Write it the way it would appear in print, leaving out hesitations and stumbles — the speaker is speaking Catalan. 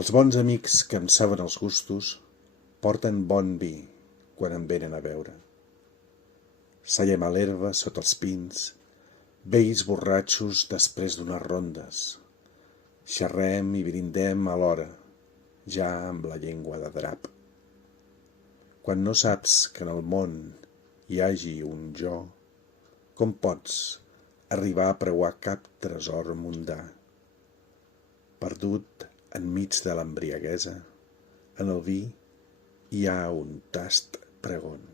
Els bons amics que em saben els gustos porten bon vi quan em venen a veure. Seiem a l'herba sota els pins, vells borratxos després d'unes rondes. Xerrem i brindem alhora, ja amb la llengua de drap. Quan no saps que en el món hi hagi un jo, com pots arribar a preuar cap tresor mundà? Perdut enmig de l'embriaguesa, en el vi hi ha un tast pregon.